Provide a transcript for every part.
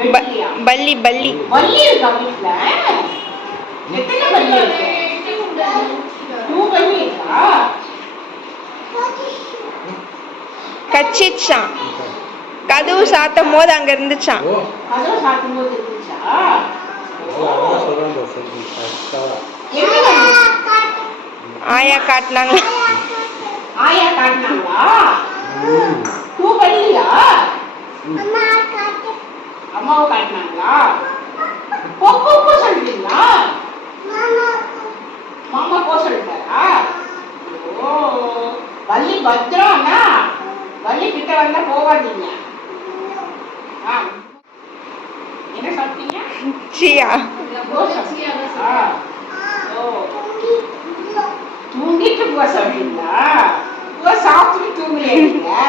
பல்லி பல்லி பல்லி இருக்கா வீட்டுல? எத்தனை பல்லி இருக்கு? 2 பல்லி இருக்கா? கச்சிச்சான். கதவு சாத்தும் போது அங்க இருந்துச்சான். கதவு சாத்தும் போது இருந்துச்சா? ஆயா காட்டினாங்க. ஆயா காட்டினாங்களா? 2 பல்லியா? அம்மாவை காட்டினாங்களா? போ சொல்றீங்களா? மாமா போ சொல்லிட்டாரா? ஓ, பல்லி பத்திரம். பல்லி கிட்ட வந்தா போவாதீங்க. என்ன சாப்பிட்டீங்க? சியா. தூங்கிட்டு போ சொல்றீங்களா? சாப்பிட்டு தூங்கலையா?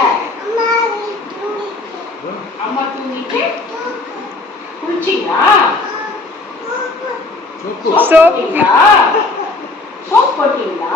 அம்மா தூங்கிட்டு குளிச்சிங்களா? சோப் போட்டீங்களா?